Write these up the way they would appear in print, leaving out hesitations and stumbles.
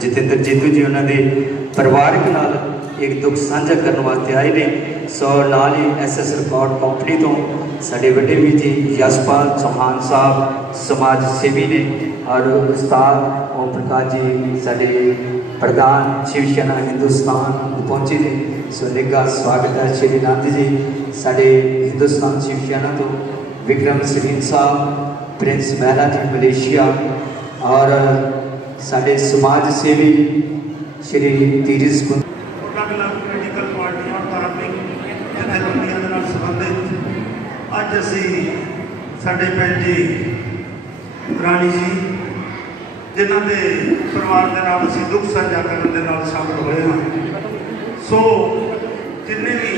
जतिंदर जीतू जी उन्होंने परिवारक नाल एक दुख साझा करने वास्ते आए ने। सो नाल ही SS रिकॉर्ड कंपनी तो साढ़े बड़े भी जी यशपाल चौहान साहब समाज सेवी ने और उस्ताद ओम प्रकाश जी साढ़े प्रधान शिव सेना हिंदुस्तान पहुंचे ने। सो निघा स्वागत है श्री नंद जी साढ़े हिंदुस्तान शिव सेना तो विक्रम सलीम साहब प्रिंस महला जी मलेशिया और साढ़े समाज सेवी श्री तीरज पोलिटिकल पार्टियां धार्मिक जथेबंदियों के नाल संबंधित अज असी साडे भैन जी राणी जी जिन्हां दे परिवार के नाल असी दुख साझा करने के नाल शामिल होए हाँ। सो जिन्ने भी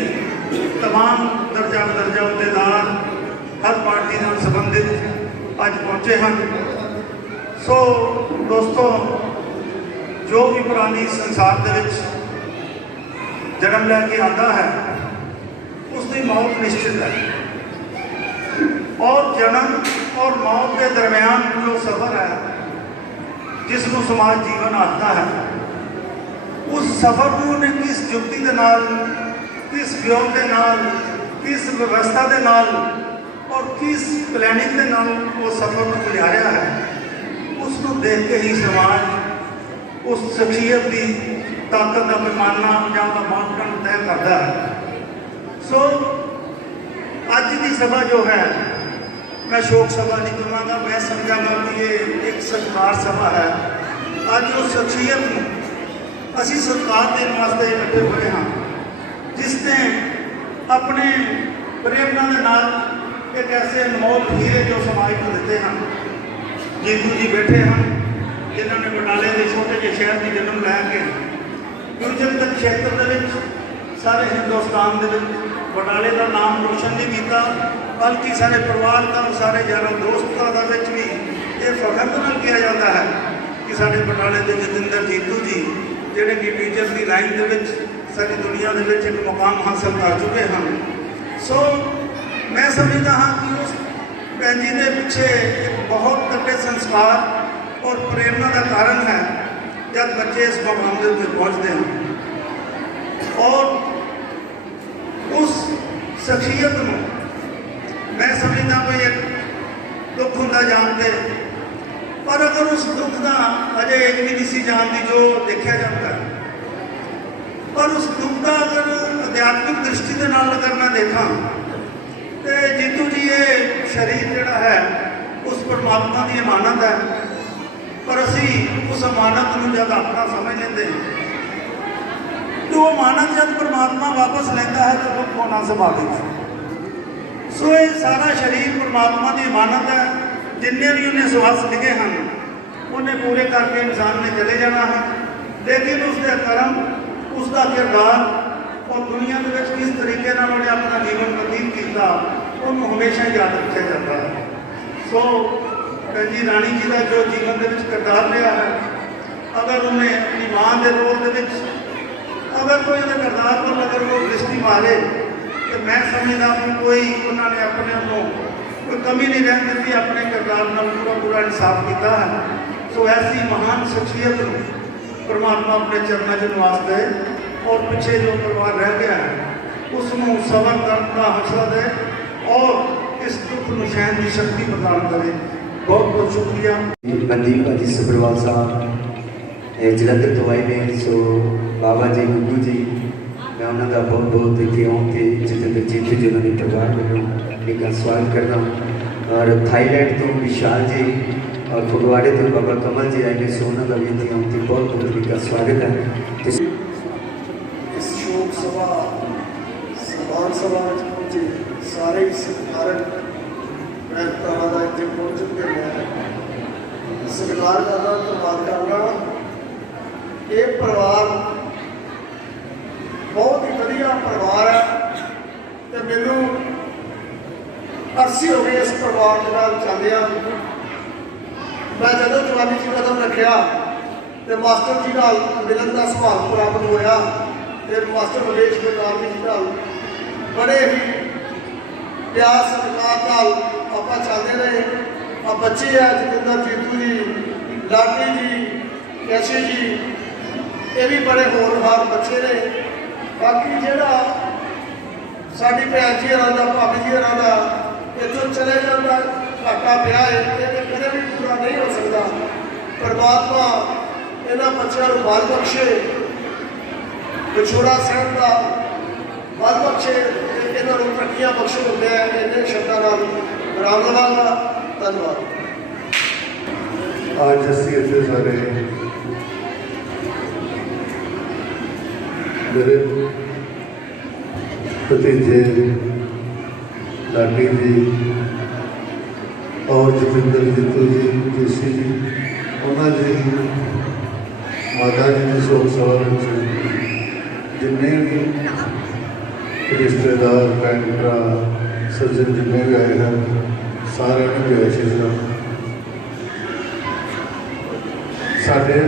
तमाम दर्जा बदर्जा अहदेदार हर पार्टी नाल संबंधित अज पहुँचे हैं। सो दोस्तों जो भी प्राणी संसार दे विच जन्म लैके आता है उसकी मौत निश्चित है और जन्म और मौत के दरम्यान जो सफ़र है जिसनों समाज जीवन आता है उस सफ़र को उन्हें किस जुगती के नाल किस व्योग के नाल किस व्यवस्था के नाल और किस प्लैनिंग के नाल वो सफ़र को गुजारिया है उसको देख के ही समाज उस शख्सियत की ताकत का पैमाना या मापदंड तय करता है। सो अज की सभा जो है मैं शोक सभा नहीं कहूँगा, मैं समझागा कि ये एक सत्कार सभा है। अज उस शख्सियत को असी सत्कार देने वास्ते इकट्ठे हुए हाँ जिसने अपने प्रेरणा के नाल एक ऐसे अनमोल हीरे जो समाज को देते हैं। जीतू जी बैठे हैं जिन्होंने बटाले के छोटे जे शहर की जन्म लैके गुरजन तक क्षेत्र के सारे हिंदुस्तान के बटाले का नाम रोशन नहीं किया बल्कि सारे परिवार का सारे यारों दोस्तों का भी ये फखर नाल किया जाता है कि साढ़े बटाले के जतिंदर जीतू जी जोड़े कि टीचर की लाइन के सारी दुनिया के एक मुकाम हासिल कर चुके हैं। सो मैं समझता हाँ कि उस भैन जी के पिछे एक बहुत तगड़े संस्कार और प्रेरणा का कारण है जब बच्चे इस मुकाम के उत्ते पहुँचते हैं और उस शख्सियत को मैं समझता कोई एक दुख होंगे जानते पर अगर उस दुख का अजय एक भी नहीं जानती जो देखा जाता है पर उस दुख का अगर अध्यात्मिक दृष्टि के नाल अगर मैं देखा तो जीतू जी ये शरीर जोड़ा है उस परमात्मा की अमानत है पर असी उस अमानत को जब अपना समझ लेते हैं तो अमानत जब परमात्मा वापस लेता है तो दुख होना स्वाभाविक है। सो ये सारा शरीर परमात्मा की अमानत है जिन्हें भी उन्हें स्वास लिखे हैं उन्हें पूरे करके इंसान ने चले जाना है लेकिन उसके कर्म उसका किरदार और दुनिया के किस तरीके उन्हें अपना जीवन व्यतीत किया उन्होंने हमेशा याद रखा जाता है। सो भैन जी राणी जी का जो जीवन के किरदार रहा है अगर उन्हें अपनी मां के रोल के अगर कोई किरदार पर अगर वो दृष्टि मारे तो मैं समझदा कि कोई उन्होंने अपने कोई कमी नहीं रहने दी अपने किरदार पूरा पूरा इंसाफ किया है। सो ऐसी महान शख्सियत परमात्मा अपने चरणों च निवास दे और पिछे जो परिवार रह गया है उसनों सबर करने का हौसला दे और इस दुख को सहन की शक्ति प्रदान करे। बहुत बहुत शुक्रिया। मनदीप भाजी सुब्रवाल साहब जलंधर तो आए ने। सो बाबा जी गुग्गू जी मैं उन्होंने बहुत बहुत इतने आके जतिंदर जीतू जी उन्होंने परिवार वालों का स्वागत करना और थाईलैंड तो विशाल जी और फगवाड़े तो बाबा कमल जी आए ने। सो उन्होंने भी इतने आके बहुत बहुत उनका स्वागत है। इस शोक सभा समान सभा पहुंचे सारे ही सत्कारक भ्रातावां दा इत्थे पहुंचण के मैं सत्कार करना धन्यवाद करना। ये परिवार बहुत ही वधिया परिवार है तो मैनू अरसे हो गए इस परिवार के नाल चलदियां। मैं जदों जवानी च कदम रखिया तो मास्टर जी नाल मिलन का सौभाग प्राप्त होया तो मास्टर मलेश गुरनाम जी नाल बड़े ही प्यार सत्कार नाल आपां चलदे रहे। आ बच्चे है जतिंदर जीतू जी लाडी जी ਕੈਸੀ ਜੀ ਇਹ ਵੀ ਬੜੇ ਹੋਣਹਾਰ ਬੱਚੇ ਨੇ। ਬਾਕੀ ਜਿਹੜਾ ਸਾਡੀ ਭੈਣ ਜੀ ਹੋਰਾਂ ਦਾ, ਭਾਬੀ ਜੀ ਹੋਰਾਂ ਦਾ ਇੱਥੋਂ ਚਲੇ ਜਾਂਦਾ ਘਾਟਾ ਪਿਆ ਹੈ, ਇਹ ਕਦੇ ਵੀ ਪੂਰਾ ਨਹੀਂ ਹੋ ਸਕਦਾ। ਪਰਮਾਤਮਾ ਇਹਨਾਂ ਬੱਚਿਆਂ ਨੂੰ ਬਲ ਬਖਸ਼ੇ, ਵਿਛੋੜਾ ਸਹਿਣ ਦਾ ਬਲ ਬਖਸ਼ੇ, ਤੇ ਇਹਨਾਂ ਨੂੰ ਤਰੱਕੀਆਂ ਬਖਸ਼ੋ। ਮੈਂ ਇੰਨੇ ਸ਼ਬਦਾਂ ਨਾਲ ਵਿਰਾਮ ਲਵਾਂਗਾ। ਧੰਨਵਾਦ। आज ਅਸੀਂ ਇੱਥੇ ਸਾਰੇ ਮੇਰੇ ਭਤੀਜੇ ਲਾਡੀ ਜੀ और ਜਤਿੰਦਰ ਜੀਤੂ ਜੀ, ਜੋਸ਼ੀ ਜੀ, ਉਹਨਾਂ ਦੀ ਮਾਤਾ ਜੀ ਦੀ ਸੋਗ ਸਭਾ ਵਿੱਚ ਜਿੰਨੇ ਵੀ ਰਿਸ਼ਤੇਦਾਰ, ਭੈਣ ਭਰਾ, ਸੱਜਣ ਜਿੰਨੇ ਵੀ ਆਏ ਹਨ, ਸਾਰਿਆਂ ਨੂੰ ਜੈ ਸ਼੍ਰੀ ਰਾਮ। ਸਾਡੇ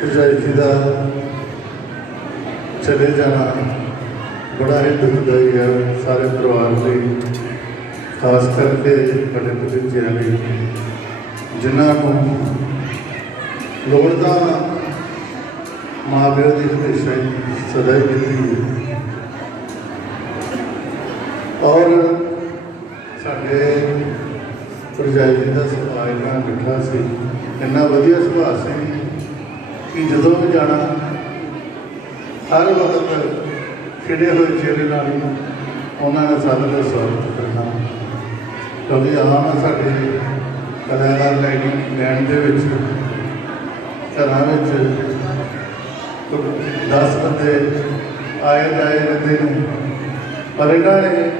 ਭਰਜਾਈ ਜੀ ਦਾ ਚਲੇ ਜਾਣਾ ਬੜਾ ਹੀ ਦੁਖਦਾਈ ਹੈ ਸਾਰੇ ਪਰਿਵਾਰ ਲਈ, ਖਾਸ ਕਰਕੇ ਸਾਡੇ ਭਤੀਜਿਆਂ ਲਈ, ਜਿਨ੍ਹਾਂ ਨੂੰ ਲੋੜ ਦਾ ਮਾਂ ਪਿਓ ਦੀ ਹਮੇਸ਼ਾ ਹੀ ਸਦਾ ਹੀ ਮਿਲਦੀ ਹੈ। ਔਰ ਸਾਡੇ ਭਰਜਾਈ ਜੀ ਦਾ ਸੁਭਾਅ ਇੰਨਾ ਮਿੱਠਾ ਸੀ, ਇੰਨਾ ਵਧੀਆ ਸੁਭਾਅ ਸੀ ਕਿ ਜਦੋਂ ਵੀ ਜਾਣਾ ਹਰ ਵਕਤ ਖਿੜੇ ਹੋਏ ਚਿਹਰੇ ਨਾਲ ਉਹਨਾਂ ਨੇ ਸਾਨੂੰ ਦਾ ਸਵਾਗਤ ਕਰਨਾ। ਕਿਉਂਕਿ ਆਮ ਸਾਡੇ ਕਲਾਕਾਰ ਲੈਣ ਦੇ ਵਿੱਚ ਘਰਾਂ ਵਿੱਚ 10 ਬੰਦੇ ਆਏ ਜਾਏ ਰਹਿੰਦੇ ਨੇ, ਪਰ ਇਹਨਾਂ ਨੇ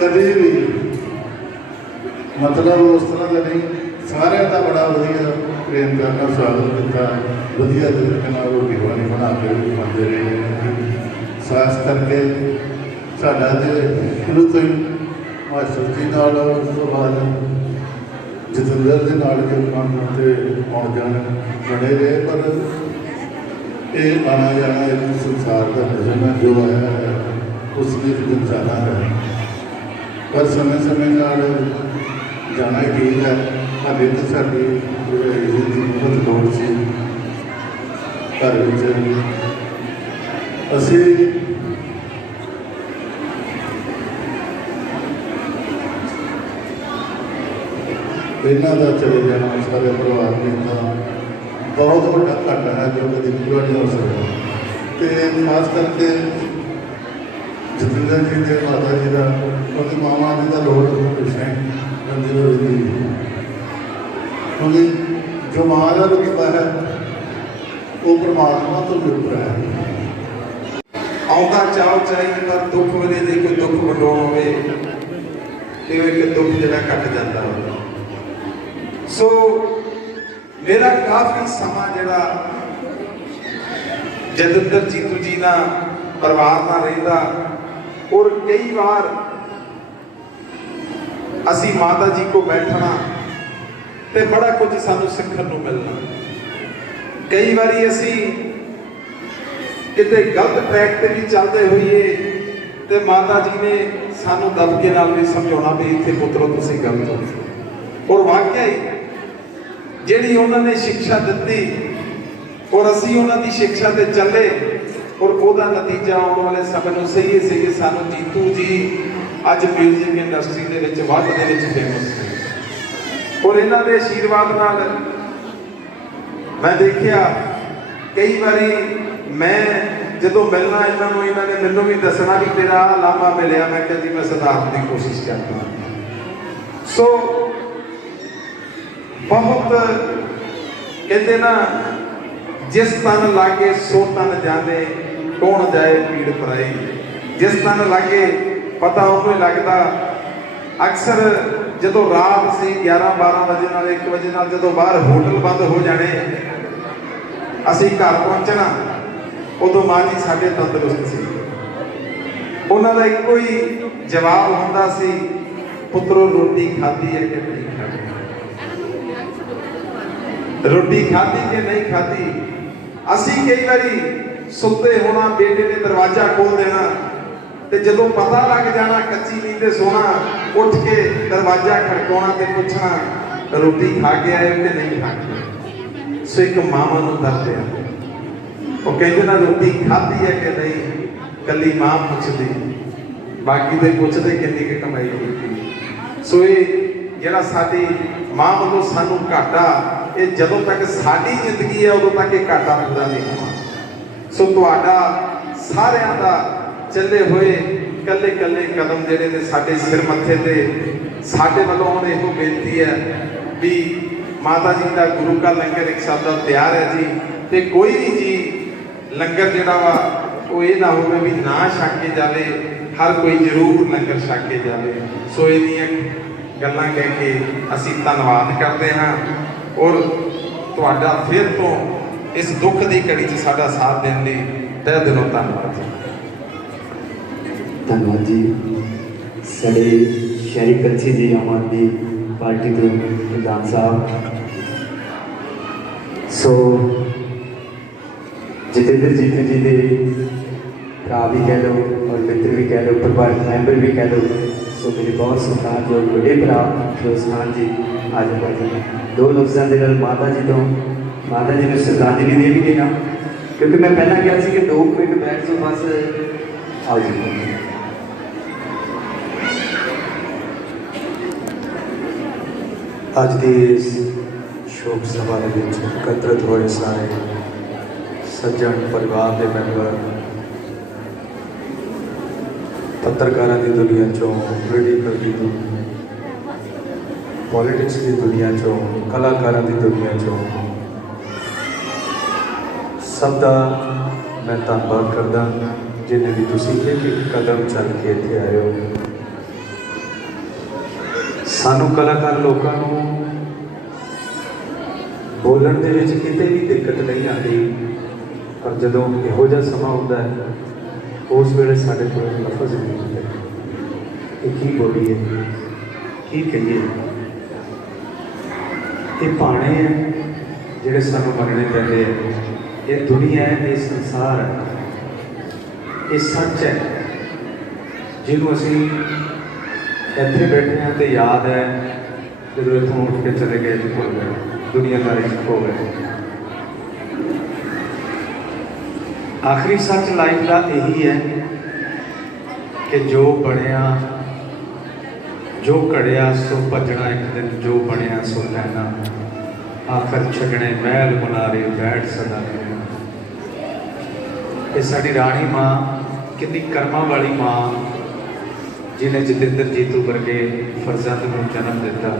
ਕਦੇ ਵੀ ਮਤਲਬ ਉਸ ਤਰ੍ਹਾਂ ਦਾ ਨਹੀਂ, ਸਾਰਿਆਂ ਦਾ ਬੜਾ ਵਧੀਆ ਪ੍ਰੇਮ ਕਰਨਾ ਸਵਾਗਤ ਕੀਤਾ, ਵਧੀਆ ਤਰੀਕੇ ਨਾਲ ਰੋਟੀ ਪਾਣੀ ਬਣਾ ਕੇ ਖਾਂਦੇ ਰਹੇ ਨੇ। ਖਾਸ ਕਰਕੇ ਸਾਡਾ ਤੇ ਸ਼ੁਰੂ ਤੋਂ ਹੀ ਮਾਸਟਰ ਜੀ ਨਾਲ, ਉਸ ਤੋਂ ਬਾਅਦ ਜਤਿੰਦਰ ਦੇ ਨਾਲ ਜੋ ਕੰਮ ਤੇ ਆਉਣ ਜਾਣ ਬਣੇ ਰਹੇ, ਪਰ ਇਹ ਆਉਣਾ ਜਾਣਾ ਇੱਕ ਸੰਸਾਰ ਦਾ ਨਿਯਮ ਹੈ, ਜੋ ਆਇਆ ਹੈ ਉਸ ਦੀ ਫਿਰ ਜਾਣਾ ਹੈ, ਪਰ ਸਮੇਂ ਸਮੇਂ ਨਾਲ ਜਾਣਾ ਹੀ ਠੀਕ ਹੈ। ਹਾਲੇ ਤਾਂ ਸਾਡੀ ਬਹੁਤ ਲੋੜ ਸੀ ਘਰ ਵਿੱਚ। ਅਸੀਂ ਇਹਨਾਂ ਦਾ ਚਲੇ ਜਾਣਾ ਸਾਰੇ ਪਰਿਵਾਰ ਦਾ ਬਹੁਤ ਵੱਡਾ ਘਾਟਾ ਹੈ ਜੋ ਕਦੇ ਪੂਰਾ ਨਹੀਂ ਹੋ ਸਕਦਾ। ਅਤੇ ਖਾਸ ਕਰਕੇ ਜਤਿੰਦਰ ਜੀ ਦੇ ਮਾਤਾ ਜੀ ਦਾ, ਉਹਦੀ ਮਾਮਾ ਜੀ ਦਾ ਲੋੜ ਹਮੇਸ਼ਾ ਰਹਿੰਦੀ ਹੋਵੇਗੀ, ਕਿਉਂਕਿ ਜੋ ਮਾਂ ਦਾ ਰੁਤਬਾ ਹੈ ਉਹ ਪਰਮਾਤਮਾ ਤੋਂ ਵੀ ਉੱਪਰ ਹੈ। ਆਉਂਦਾ ਚਾਉ ਚਾਹੀਦਾ ਦੁੱਖ ਵੇਲੇ ਜੇ ਕੋਈ ਦੁੱਖ ਵੰਡਾਉਣ ਹੋਵੇ ਤੇ ਉਹ ਇੱਕ ਦੁੱਖ ਜਿਹੜਾ ਘਟ ਜਾਂਦਾ ਹੋਵੇ। ਸੋ ਮੇਰਾ ਕਾਫੀ ਸਮਾਂ ਜਿਹੜਾ ਜਤਿੰਦਰ ਜੀਤੂ ਜੀ ਨਾਲ ਪਰਿਵਾਰ ਨਾਲ ਰਹਿੰਦਾ, ਔਰ ਕਈ ਵਾਰ ਅਸੀਂ ਮਾਤਾ ਜੀ ਕੋ ਬੈਠਣਾ ਤੇ ਬੜਾ ਕੁਝ ਸਾਨੂੰ ਸਿੱਖਣ ਨੂੰ ਮਿਲਣਾ। ਕਈ ਵਾਰੀ ਅਸੀਂ ਕਿਤੇ ਗਲਤ ਟਰੈਕ ਤੇ ਵੀ ਚੱਲਦੇ ਹੋਈਏ ਤੇ ਮਾਤਾ ਜੀ ਨੇ ਸਾਨੂੰ ਦਬਕੇ ਨਾਲ ਵੀ ਸਮਝਾਉਣਾ ਵੀ ਇੱਥੇ ਪੁੱਤਰੋ ਤੁਸੀਂ ਗਲਤ ਹੋ। ਔਰ ਵਾਕਿਆ ਹੀ ਜਿਹੜੀ ਉਹਨਾਂ ਨੇ ਸਿੱਖਿਆ ਦਿੱਤੀ ਔਰ ਅਸੀਂ ਉਹਨਾਂ ਦੀ ਸਿੱਖਿਆ ਤੇ ਚੱਲੇ, ਔਰ ਉਹਦਾ ਨਤੀਜਾ ਆਉਣ ਵਾਲੇ ਸਮੇਂ ਨੂੰ ਸਹੀ ਸੀ। ਸਾਨੂੰ ਜੀਤੂ ਜੀ ਅੱਜ ਮਿਊਜ਼ਿਕ ਇੰਡਸਟਰੀ ਦੇ ਵਿੱਚ ਵੱਧ ਦੇ ਵਿੱਚ ਫੇਮਸ ਨੇ, ਔਰ ਇਹਨਾਂ ਦੇ ਆਸ਼ੀਰਵਾਦ ਨਾਲ ਮੈਂ ਦੇਖਿਆ ਕਈ ਵਾਰੀ ਮੈਂ ਜਦੋਂ ਮਿਲਣਾ ਇਹਨਾਂ ਨੂੰ, ਇਹਨਾਂ ਨੇ ਮੈਨੂੰ ਵੀ ਦੱਸਣਾ ਵੀ ਤੇਰਾ ਲਾਂਭਾ ਮਿਲਿਆ। ਮੈਂ ਕਿਹਾ ਜੀ ਮੈਂ ਸੁਧਾਰਨ ਦੀ ਕੋਸ਼ਿਸ਼ ਕਰਦਾ। ਸੋ ਬਹੁਤ ਕਹਿੰਦੇ ਨਾ, ਜਿਸ ਤਨ ਲਾਗੇ ਸੋ ਤਨ ਜਾਣੇ, ਕੌਣ ਜਾਏ ਪੀੜ ਪਰਾਈ। ਜਿਸ ਤਨ ਲਾਗੇ ਪਤਾ ਉਹਨੂੰ ਲੱਗਦਾ। ਅਕਸਰ ਜਦੋਂ ਰਾਤ ਸੀ 11-12 ਵਜੇ ਨਾਲ 1 ਵਜੇ ਨਾਲ ਜਦੋਂ ਬਾਹਰ ਹੋਟਲ ਬੰਦ ਹੋ ਜਾਣੇ, ਅਸੀਂ ਘਰ ਪਹੁੰਚਣਾ, ਉਦੋਂ ਮਾਂ ਜੀ ਸਾਡੇ ਤੰਦਰੁਸਤ ਸੀ। ਉਹਨਾਂ ਦਾ ਇੱਕੋ ਹੀ ਜਵਾਬ ਹੁੰਦਾ ਸੀ, ਪੁੱਤਰੋ ਰੋਟੀ ਖਾਧੀ ਹੈ ਕਿ ਨਹੀਂ ਖਾਧੀ, ਰੋਟੀ ਖਾਧੀ ਕਿ ਨਹੀਂ ਖਾਧੀ। ਅਸੀਂ ਕਈ ਵਾਰੀ ਸੁੱਤੇ ਹੋਣਾ, ਬੇਟੇ ਨੇ ਦਰਵਾਜ਼ਾ ਖੋਲ ਦੇਣਾ ਤੇ ਜਦੋਂ ਪਤਾ ਲੱਗ ਜਾਣਾ ਕੱਚੀ ਨੀਂਦ ਤੇ ਸੋਣਾ, ਉੱਠ ਕੇ ਦਰਵਾਜ਼ਾ ਖੜਕਾਉਣਾ ਤੇ ਪੁੱਛਣਾ ਰੋਟੀ ਖਾ ਕੇ ਆਏ ਕਿ ਨਹੀਂ ਖਾ ਕੇ। ਸੋ ਇੱਕ ਮਾਵਾਂ ਨੂੰ ਦਰਦ ਆ। ਉਹ ਕਹਿੰਦੇ ਨਾ ਰੋਟੀ ਖਾਧੀ ਹੈ ਕਿ ਨਹੀਂ, ਕੱਲੀ ਮਾਂ ਪੁੱਛਦੀ, ਬਾਕੀ ਦੇ ਪੁੱਛਦੇ ਕਿੰਨੀ ਕਿ ਕਮਾਈ ਕੀਤੀ। ਸੋ ਇਹ ਜਿਹੜਾ ਸਾਡੀ ਮਾਂ ਵੱਲੋਂ ਸਾਨੂੰ ਘਾਟਾ, ਇਹ ਜਦੋਂ ਤੱਕ ਸਾਡੀ ਜ਼ਿੰਦਗੀ ਹੈ ਉਦੋਂ ਤੱਕ ਇਹ ਘਾਟਾ ਪੂਰਾ ਨਹੀਂ ਹੋਣਾ। ਸੋ ਤੁਹਾਡਾ ਸਾਰਿਆਂ ਦਾ ਚੱਲੇ ਹੋਏ ਕੱਲੇ ਕੱਲੇ ਕਦਮ ਜਿਹੜੇ ਨੇ ਸਾਡੇ ਸਿਰ ਮੱਥੇ ਤੇ, ਸਾਡੇ ਵੱਲੋਂ ਹੁਣ ਇਹੋ ਬੇਨਤੀ ਹੈ ਵੀ ਮਾਤਾ ਜੀ ਦਾ ਗੁਰੂ ਕਾ ਲੰਗਰ ਇੱਕ ਸ਼ਬਦ ਤਿਆਰ ਹੈ ਜੀ, ਤੇ ਕੋਈ ਵੀ ਜੀ ਲੰਗਰ ਜਿਹੜਾ ਵਾ ਉਹ ਇਹ ਨਾ ਹੋਵੇ ਵੀ ਨਾ ਛਕ ਕੇ ਜਾਵੇ, ਹਰ ਕੋਈ ਜ਼ਰੂਰ ਲੰਗਰ ਛਕ ਕੇ ਜਾਵੇ। ਸੋ ਇਹਦੀਆਂ ਗੱਲਾਂ ਕਹਿ ਕੇ ਅਸੀਂ ਧੰਨਵਾਦ ਕਰਦੇ ਹਾਂ ਔਰ ਤੁਹਾਡਾ ਫਿਰ ਤੋਂ ਇਸ ਦੁੱਖ ਦੀ ਘੜੀ 'ਚ ਸਾਡਾ ਸਾਥ ਦੇਣ ਲਈ ਤਹਿ ਦਿਲੋਂ ਧੰਨਵਾਦ ਜੀ। ਧੰਨਵਾਦ ਜੀ। ਸਾਡੇ ਸ਼ਹਿਰੀ ਕਲਸੀ ਜੀ ਆਮ ਆਦਮੀ ਪਾਰਟੀ ਤੋਂ ਪ੍ਰਧਾਨ ਸਾਹਿਬ। ਸੋ ਜਤਿੰਦਰ ਜੀਤੂ ਜੀ ਦੇ ਭਰਾ ਵੀ ਕਹਿ ਲਓ ਔਰ ਮਿੱਤਰ ਵੀ ਕਹਿ ਲਓ, ਪਰਿਵਾਰਕ ਮੈਂਬਰ ਵੀ ਕਹਿ ਲਓ। ਸੋ ਮੇਰੇ ਬਹੁਤ ਸਤਿਕਾਰਯੋਗ ਵੱਡੇ ਭਰਾ ਫਿਰੋਜ਼ਖਾਨ ਜੀ ਅੱਜ ਭਾਜੀ ਦੋ ਲਫ਼ਜ਼ਾਂ ਦੇ ਨਾਲ ਮਾਤਾ ਜੀ ਤੋਂ ਮਾਤਾ ਜੀ ਨੂੰ ਸ਼ਰਧਾਂਜਲੀ ਦੇਣਗੇ ਨਾ, ਕਿਉਂਕਿ ਮੈਂ ਪਹਿਲਾਂ ਕਿਹਾ ਸੀ ਕਿ 2 ਮਿੰਟ ਬੈਠ ਜਾਓ ਬਸ। ਆਓ ਜੀ। ਅੱਜ ਦੀ ਇਸ ਸ਼ੋਕ ਸਭਾ ਦੇ ਵਿੱਚ ਇਕੱਤਰਿਤ ਹੋਏ ਸਾਰੇ ਸੱਜਣ ਪਰਿਵਾਰ ਦੇ ਮੈਂਬਰ, ਪੱਤਰਕਾਰਾਂ ਦੀ ਦੁਨੀਆ ਚੋਂ, ਪੋਲੀਟੀਕਲ ਦੀ ਦੁਨੀਆ, ਪੋਲੀਟਿਕਸ ਦੀ ਦੁਨੀਆ ਚੋਂ, ਕਲਾਕਾਰਾਂ ਦੀ ਦੁਨੀਆ ਚੋਂ, ਸਭ ਦਾ ਮੈਂ ਧੰਨਵਾਦ ਕਰਦਾ ਜਿੰਨੇ ਵੀ ਤੁਸੀਂ ਇੱਕ ਕਦਮ ਚੱਲ ਕੇ ਇੱਥੇ ਆਏ ਹੋ। ਸਾਨੂੰ ਕਲਾਕਾਰ ਲੋਕਾਂ ਨੂੰ ਬੋਲਣ ਦੇ ਵਿੱਚ ਕਿਤੇ ਵੀ ਦਿੱਕਤ ਨਹੀਂ ਆਉਂਦੀ, ਪਰ ਜਦੋਂ ਇਹੋ ਜਿਹਾ ਸਮਾਂ ਹੁੰਦਾ ਹੈ ਉਸ ਵੇਲੇ ਸਾਡੇ ਕੋਲ ਲਫ਼ਜ਼ ਨਹੀਂ ਹੁੰਦੇ ਕਿ ਕੀ ਬੋਲੀਏ, ਕੀ ਕਹੀਏ। ਇਹ ਭਾਣੇ ਹੈ ਜਿਹੜੇ ਸਾਨੂੰ ਮੰਨਣੇ ਪੈਂਦੇ ਆ। ਇਹ ਦੁਨੀਆ ਹੈ, ਇਹ ਸੰਸਾਰ ਹੈ, ਇਹ ਸੱਚ ਹੈ ਜਿਹਨੂੰ ਅਸੀਂ ਇੱਥੇ ਬੈਠੇ ਹਾਂ ਤੇ ਯਾਦ ਹੈ ਜਦੋਂ ਇੱਥੋਂ ਉੱਠ ਕੇ ਚਲੇ ਗਏ ਤੇ ਭੁੱਲ ਗਏ, ਦੁਨੀਆਦਾਰੀ 'ਚ ਖੋ ਗਏ। ਆਖਰੀ ਸੱਚ ਲਾਈਫ ਦਾ ਇਹੀ ਹੈ ਕਿ ਜੋ ਬਣਿਆ, ਜੋ ਘੜਿਆ ਸੋ ਭੱਜਣਾ ਇੱਕ ਦਿਨ, ਜੋ ਬਣਿਆ ਸੋ ਲੈਣਾ, ਆਖਰ ਛੱਡਣੇ ਮਹਿਲ ਮੁਨਾਰੇ ਬੈਠ ਸਦਾ ਰਹਿਣਾ। ਇਹ ਸਾਡੀ ਰਾਣੀ ਮਾਂ ਕਿੰਨੀ ਕਰਮਾਂ ਵਾਲੀ ਮਾਂ ਜਿਹਨੇ ਜਤਿੰਦਰ ਜੀਤੂ ਵਰਗੇ ਫਰਜ਼ੰਦ ਨੂੰ ਜਨਮ ਦਿੱਤਾ।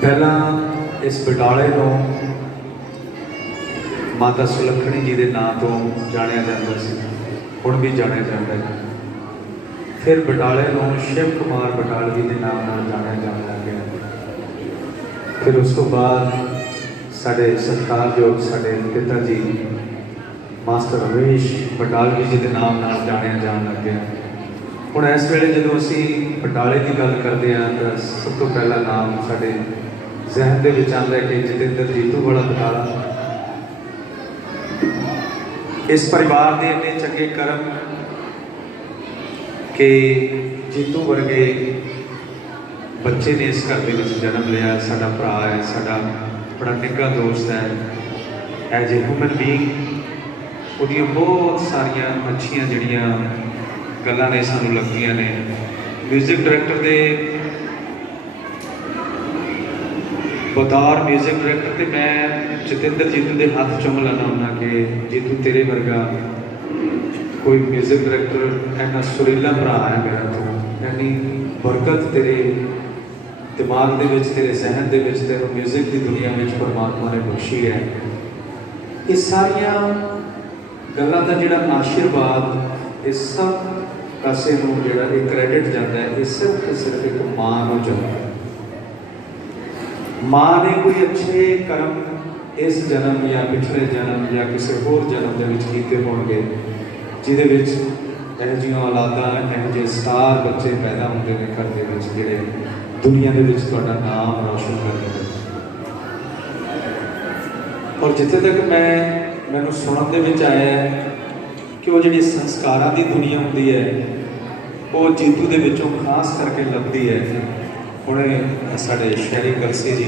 ਪਹਿਲਾਂ ਇਸ ਬਟਾਲੇ ਨੂੰ ਮਾਤਾ ਸੁਲੱਖਣੀ ਜੀ ਦੇ ਨਾਂ ਤੋਂ ਜਾਣਿਆ ਜਾਂਦਾ ਸੀ, ਹੁਣ ਵੀ ਜਾਣਿਆ ਜਾਂਦਾ ਹੈ। ਫਿਰ ਬਟਾਲੇ ਨੂੰ ਸ਼ਿਵ ਕੁਮਾਰ ਬਟਾਲਵੀ ਦੇ ਨਾਮ ਨਾਲ ਜਾਣਿਆ ਜਾਣ ਲੱਗ ਗਿਆ। ਫਿਰ ਉਸ ਤੋਂ ਬਾਅਦ ਸਾਡੇ ਸਤਿਕਾਰਯੋਗ ਸਾਡੇ ਪਿਤਾ ਜੀ ਮਾਸਟਰ ਰਮੇਸ਼ ਬਟਾਲਵੀ ਜੀ ਦੇ ਨਾਮ ਨਾਲ ਜਾਣਿਆ ਜਾਣ ਲੱਗ ਗਿਆ। ਹੁਣ ਇਸ ਵੇਲੇ ਜਦੋਂ ਅਸੀਂ ਬਟਾਲੇ ਦੀ ਗੱਲ ਕਰਦੇ ਹਾਂ ਤਾਂ ਸਭ ਤੋਂ ਪਹਿਲਾ ਨਾਮ ਸਾਡੇ ਜ਼ਿਹਨ ਦੇ ਵਿੱਚ ਆਉਂਦਾ ਹੈ ਕਿ ਜਤਿੰਦਰ ਜੀਤੂ ਵਾਲਾ ਬਟਾਲਾ। ਇਸ ਪਰਿਵਾਰ ਦੇ ਇੰਨੇ ਚੰਗੇ ਕਰਮ ਕਿ ਜੀਤੂ ਵਰਗੇ ਬੱਚੇ ਨੇ ਇਸ ਘਰ ਦੇ ਵਿੱਚ ਜਨਮ ਲਿਆ। ਸਾਡਾ ਭਰਾ ਹੈ, ਸਾਡਾ ਬੜਾ ਨਿੱਘਾ ਦੋਸਤ ਹੈ। ਐਜ ਏ ਹਿਊਮਨ ਬੀਇੰਗ ਉਹਦੀਆਂ ਬਹੁਤ ਸਾਰੀਆਂ ਅੱਛੀਆਂ ਜਿਹੜੀਆਂ ਗੱਲਾਂ ਨੇ ਸਾਨੂੰ ਲੱਗਦੀਆਂ ਨੇ। ਮਿਊਜ਼ਿਕ ਡਾਇਰੈਕਟਰ ਦੇ ਬਤੌਰ ਮਿਊਜ਼ਿਕ ਡਾਇਰੈਕਟਰ ਤੇ ਮੈਂ ਜਤਿੰਦਰ ਜੀਤੂ ਦੇ ਹੱਥ ਚੁੰਮ ਲੈਣਾ ਹੁੰਦਾ ਕਿ ਜੀਤੂ ਤੇਰੇ ਵਰਗਾ ਕੋਈ ਮਿਊਜ਼ਿਕ ਡਾਇਰੈਕਟਰ ਇੰਨਾ ਸੁਰੀਲਾ ਭਰਾ ਹੈ ਮੇਰਾ, ਤੋਂ ਇੰਨੀ ਬਰਕਤ ਤੇਰੇ ਦਿਮਾਗ ਦੇ ਵਿੱਚ, ਤੇਰੇ ਜ਼ਿਹਨ ਦੇ ਵਿੱਚ, ਤੈਨੂੰ ਮਿਊਜ਼ਿਕ ਦੀ ਦੁਨੀਆ ਵਿੱਚ ਪਰਮਾਤਮਾ ਨੇ ਬਖਸ਼ੀ ਹੈ। ਇਹ ਸਾਰੀਆਂ ਗੱਲਾਂ ਦਾ ਜਿਹੜਾ ਆਸ਼ੀਰਵਾਦ ਇਸ ਸਭ ਪਾਸੇ ਨੂੰ ਜਿਹੜਾ ਇਹ ਕ੍ਰੈਡਿਟ ਜਾਂਦਾ ਹੈ, ਇਹ ਸਿਰਫ ਇੱਕ ਮਾਂ ਨੂੰ ਜਾਂਦਾ ਹੈ। ਮਾਂ ਨੇ ਕੋਈ ਅੱਛੇ ਕਰਮ ਇਸ ਜਨਮ ਜਾਂ ਪਿਛਲੇ ਜਨਮ ਜਾਂ ਕਿਸੇ ਹੋਰ ਜਨਮ ਦੇ ਵਿੱਚ ਕੀਤੇ ਹੋਣਗੇ, ਜਿਹਦੇ ਵਿੱਚ ਇਹੋ ਜਿਹੀਆਂ ਔਲਾਦਾਂ, ਇਹੋ ਜਿਹੇ ਸਟਾਰ ਬੱਚੇ ਪੈਦਾ ਹੁੰਦੇ ਨੇ ਘਰ ਦੇ ਵਿੱਚ, ਜਿਹੜੇ ਦੁਨੀਆ ਦੇ ਵਿੱਚ ਤੁਹਾਡਾ ਨਾਮ ਰੌਸ਼ਨ ਕਰਦੇ ਨੇ। ਔਰ ਜਿੱਥੇ ਤੱਕ ਮੈਨੂੰ ਸੁਣਨ ਦੇ ਵਿੱਚ ਆਇਆ ਹੈ ਕਿ ਉਹ ਜਿਹੜੀ ਸੰਸਕਾਰਾਂ ਦੀ ਦੁਨੀਆ ਹੁੰਦੀ ਹੈ ਉਹ ਜੀਤੂ ਦੇ ਵਿੱਚੋਂ ਖਾਸ ਕਰਕੇ ਲੱਭਦੀ ਹੈ। ਹੁਣ ਸਾਡੇ ਸ਼ਹਿਰੀ ਕਲਸੀ ਜੀ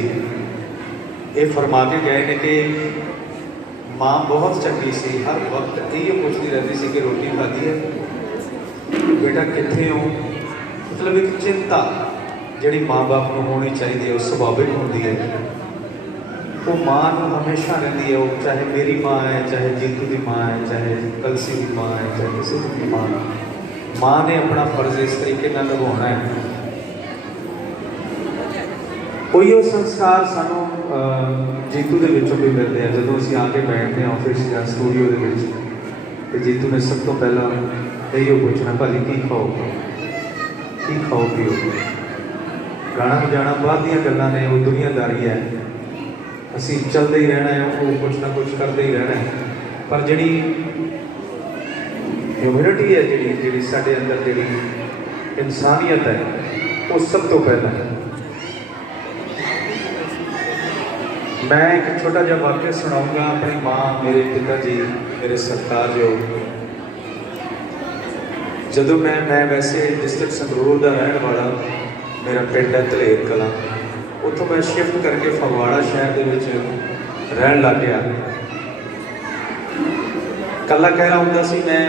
ये फरमा के गए ने कि माँ बहुत चंगी सी, हर वक्त यही पूछती रहती सी कि रोटी खाधी है, बेटा कितने हो। मतलब एक चिंता जी माँ बाप को होनी चाहिए, वो सुभाविक होती है। वो माँ को हमेशा रहती है, वो चाहे मेरी माँ है, चाहे जीतू की माँ है, चाहे कलसी की माँ है, चाहे किसी की माँ। माँ ने अपना फर्ज इस तरीके नाल निभाना है। कोई वो संस्कार सानू जीतू के विचों भी मिलते हैं। जो असीं आके बैठते हैं ऑफिस या स्टूडियो के विच, ते जीतू ने सब तो पहला यही पूछना, भाजी की खाओ, की खाओ पियो। गाना बजाना बाद दियां गल्लां ने, वो दुनियादारी है। असीं चलते ही रहना है, वो कुछ ना कुछ करते ही रहना है। पर जिहड़ी ह्यूमिनिटी है, जिहड़ी साडे अंदर जिहड़ी इंसानियत है, वो सब तो पहला है। मैं एक छोटा जिहा वाक्य सुनाऊंगा। अपनी माँ, मेरे पिताजी, मेरे सत्कारयोग, जदों मैं वैसे डिस्ट्रिक्ट संगरूर का रहने वाला, मेरा पिंड है धलेर कलां, उत्थों मैं शिफ्ट करके फगवाड़ा शहर के रहन लग गया। कला कहना होंदा सी, मैं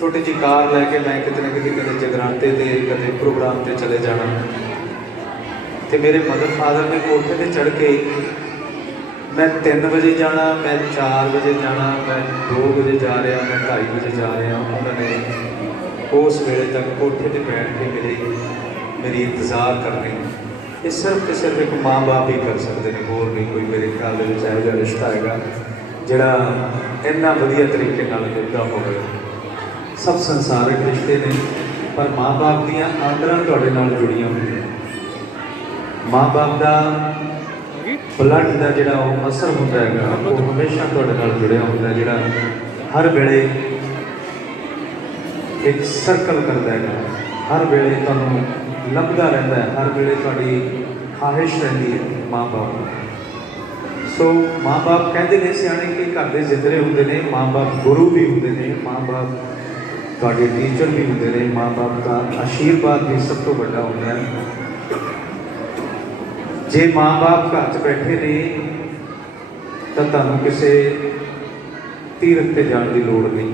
छोटी जी कार लैके मैं किते ना किते कदे जगराते ते कदे प्रोग्राम ते चले जाना। तो मेरे मदर फादर ने कोठे ते चढ़ के, मैं 3 बजे जाना, मैं 4 बजे जाना, मैं 2 बजे जा रहा, मैं 2:30 बजे जा रहा। उन्होंने उस वेले तक कोठे पर बैठ के मेरी इंतज़ार करनी। ये सिर्फ एक माँ बाप ही कर सकते हैं, होर नहीं कोई मेरे ख्याल में चाहे जो रिश्ता है जोड़ा इन्ना वधिया तरीके निभदा होवे। सब संसारिक रिश्ते ने, पर माँ बाप दीयां आदरां तुहाडे नाल जुड़ियां होंदियां। माँ बाप का ब्लड का जोड़ा असर होंदा है, वो हमेशा तुहाडे नाल जुड़िया होंदा, जोड़ा हर वेले एक सर्कल करता है, हर वेले तुहानूं लभदा रहता है, हर वेले तुहाडी ख्वाहिश रहती है माँ बाप। सो माँ बाप कहते हैं सियाणे कि घर के जिंदरे होंदे ने, माँ बाप गुरु भी होंदे ने, माँ बाप तुहाडे टीचर भी होंदे ने, माँ बाप का आशीर्वाद भी सब तो बड़ा होता है। जे माँ बाप घर च बैठे ने तो तुहानूं किसी तीरथ ते जाण दी लोड़ नहीं।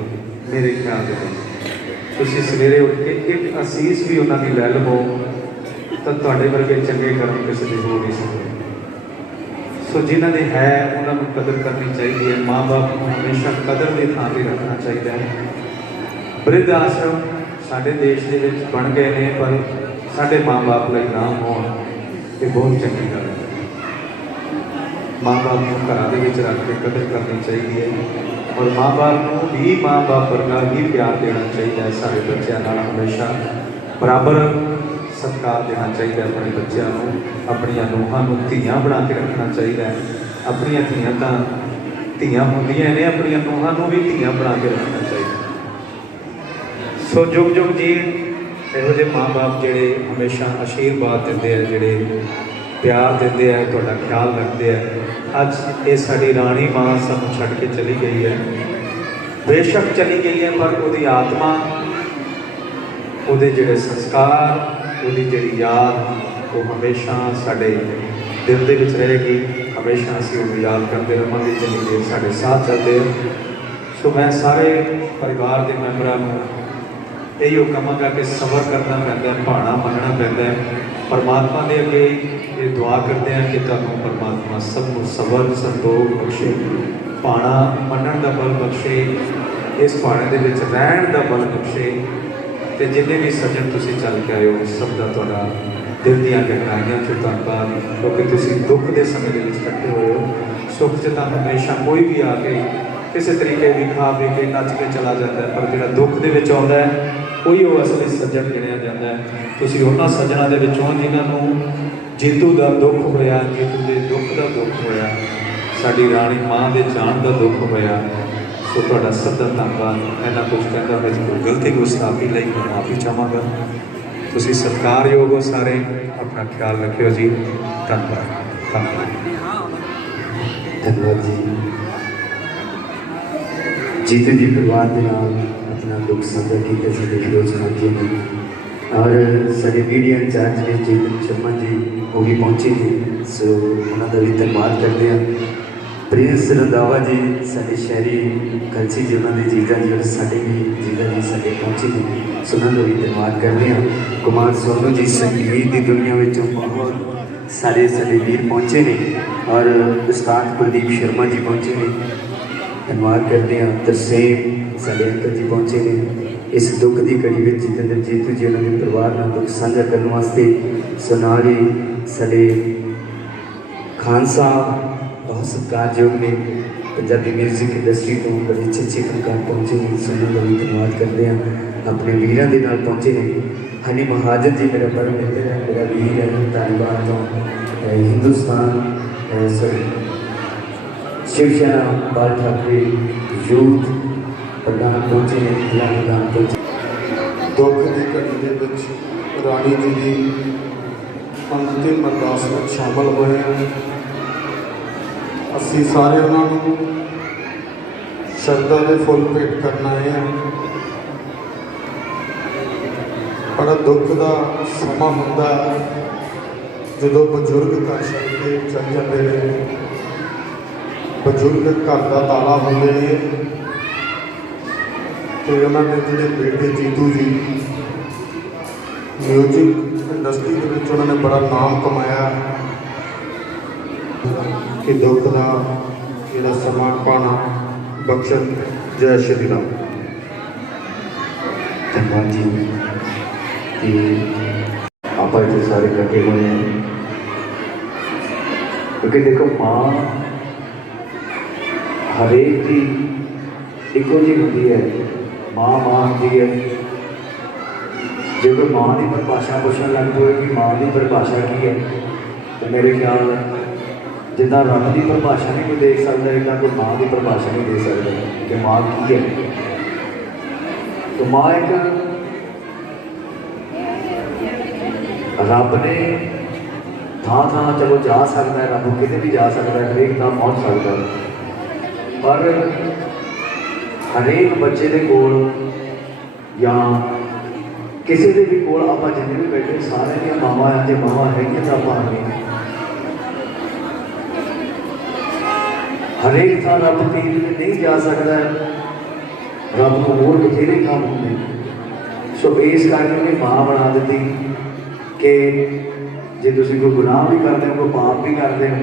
मेरे ख्याल में तुसीं सवेरे उठ के एक असीस भी उन्होंने लै लवो तो तुहाडे वर्गे चंगे कर्म किसी के हो नहीं सकते। सो जिन्हां दे है उन्होंने कदर करनी चाहिए है। माँ बाप को हमेशा कदर के थां पर रखना चाहिए है। वृद्ध आश्रम साडे देश के बन गए हैं, पर साडे माँ बाप लई ना होण ये बहुत चंगी गल है। माँ बाप को घरां दे विच रख के कदर करनी चाहिए है, और माँ बाप को भी माँ बाप वर्गा ही प्यार देना चाहिए है। सारे बच्चों नाल हमेशा बराबर सत्कार देना चाहिए। अपने बच्चों को, अपन नूहां नूं धीआं बना के रखना चाहिए है। अपन धीआं तो धीआं होंदियां ने, अपन नूहां नूं भी धीआं बना के रखना चाहिए। सो जुग जुग जी इहो जे माँ बाप जिहड़े हमेशा आशीर्वाद देंदे हैं, जिहड़े प्यार देंदे हैं, तुहाडा ख्याल रखते हैं। अज ये साडी राणी माँ सानूं छड्ड के चली गई है। बेशक चली गई है, पर उहदी आत्मा, उहदे जिहड़े संस्कार, उहदी जिहड़ी याद, वो हमेशा साडे दिल दे विच रहेगी। हमेशा असीं उहनूं याद करते रहांगे जिन्नी देर साडे साथ चलदे। सो मैं सारे परिवार के मैंबरां नूं यही कहांगा कि सबर करना पैंदा है, भाणा मनना पैंदा है। परमात्मा के अगे ये दुआ करते हैं कि तुहानूं परमात्मा सबनूं सबर संतोख बख्शे, भाणा मनण का बल बख्शे, इस भाणे दे विच रहण का बल बख्शे। तो जिन्ने भी सज्जन तुसीं चल के आए हो, सब का तुहाडा दिल दीआं गहराइयां चों धन्नवाद, क्योंकि तुसीं दुख के समय दे विच इकट्ठे होए हो। सुख च तां हमेशा कोई भी आके किसी तरीके भी खा पी के नच के चला जाता है, पर जिहड़ा दुख दे विच आउंदा है कोई वो असली सज्जन गिणिया जाता है। तुसीं उन्हां सज्जनां दे विचों जिन्हां नूं जीतू का दुख होया, जीतू के दुख का दुख होया, साडी राणी माँ के जाण का दुख होया। सो तुहाडा सब दा धन्नवाद। इन्ना कुछ कहंदा होए कोई गलती गुस्ताखी लई मैं माफ़ी चाहांगा। तुसीं सत्कारयोग हो सारे, अपना ख्याल रखियो जी। धन्नवाद धन्नवाद धन्यवाद जी। जीतू जी परिवार के नाल अपना दुख साझा किया साडे फिरोज साथी ने। और साढ़े मीडिया इंचार्ज ने चेतन शर्मा जी वो भी पहुँचे ने, सो उन्होंने भी धन्यवाद करते हैं। प्रिंस रंधावा जी साढ़े शहरी कलसी जी उन्होंने जीजा जी और साढ़े भी जीजा जी साढ़े पहुँचे ने, सो उन्होंने भी धन्यवाद करते हैं। कुमार सोनू जी संगीत की दुनिया में बहुत सारे साढ़े वीर पहुँचे ने और उस्ताद कुलदीप शर्मा जी पहुँचे ने, धन्यवाद करते हैं। तरसेम साढ़े अंकल जी पहुँचे ने। इस दुख की घड़ी में जितेंद्र जीतू जी उन्होंने परिवार में दुख साझा करने वास्ते, सो नाल ही साढ़े खान साहब बहुत सत्कारयोग ने पंजाबी म्यूजिक इंडस्ट्री तो बड़े अच्छे फनकार पहुँचे ने, सुनने का भी धन्यवाद करते हैं। अपने वीरों के नाल पहुँचे ने। हनी महाजन जी मेरा बड़ा मित्र है, मेरा वीर है, तालिबान तो हिंदुस्तान सॉरी शिवसेना बाल ठाकरे यूथ प्रधान पहुँचे ने, जिला प्रधान पहुँचे। दुख की घड़ी के राणी जी की अंतिम अरदास में शामिल हुए हैं। असी सारे उन्होंने श्रद्धा के फुल भेंट करना है। बड़ा दुख का समा होंदा जो बजुर्ग घर छड़ के चल जाते हैं। बजुर्ग घर का ताला होंगे ने, तो उन्होंने जोड़े बेटे जीतू जी म्यूजिक इंडस्ट्री के विच उन्होंने बड़ा नाम कमाया कि दुख का जोड़ा समान पाना बख्शन। जय श्री राम। धन्यवाद जी कि आप इतने सारे इकट्ठे हुए हैं, क्योंकि देखो माँ हरेक की इको जी होती है। माँ होती है, जो कोई माँ की परिभाषा पूछने लग पए कि माँ की परिभाषा की है, तो मेरे ख्याल जिदा रब की परिभाषा नहीं कोई देख सकता, इदा कोई माँ की परिभाषा नहीं दे सकता कि माँ की है। तो माँ एक रब ने थां थां चलो जा सकता है, रब कितने भी जा सकता है, हरेक थां पहुँच सकता है, पर हरेक बच्चे के कोल या किसी के भी कोल आप जिन्हें भी बैठे सारे दियाँ मावां हैं, जो मावां है तो आप नहीं। हरेक थां रब तीर में नहीं जा सकता है, रब को होर बथेरे काम होंगे। सो इस करके उन्हें माँ बना दी कि जे तुसीं कोई गुनाह भी करते हो, कोई पाप भी करते हो,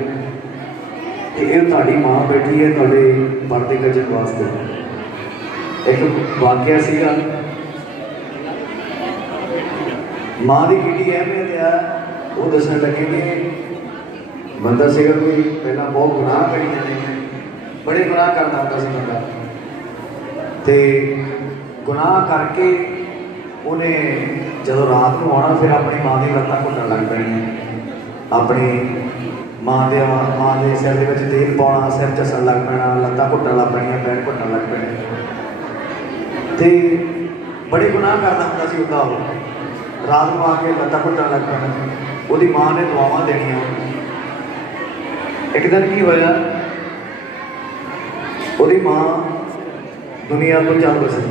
तो ये तुहाडी माँ बैठी है तुहाडे पर्दे कजन वास्ते। एक वाक्य सीगा, माँ की किहड़ी अहमियत है वो दसन लगे कि बंदा सीगा कोई पहला बहुत गुनाह करी जाने, बड़े गुनाह करता होता सी बंदा, तो गुनाह करके उन्हें जो रात को आना फिर अपनी माँ की लत्तां घुटन लग पैनी, अपनी माँ के सिर के तेल पाना, सिर चसन लग पैना, लत्तां घुटन लग पैनियां, पैर घुटन लग पैने, तो बड़े गुनाह करता होता सी उदा। रात को आके लत्तां घुटन लग पैना, वो माँ ने दुआवां देनियां। एक दिन की होया, वो माँ दुनिया तो चल बसी।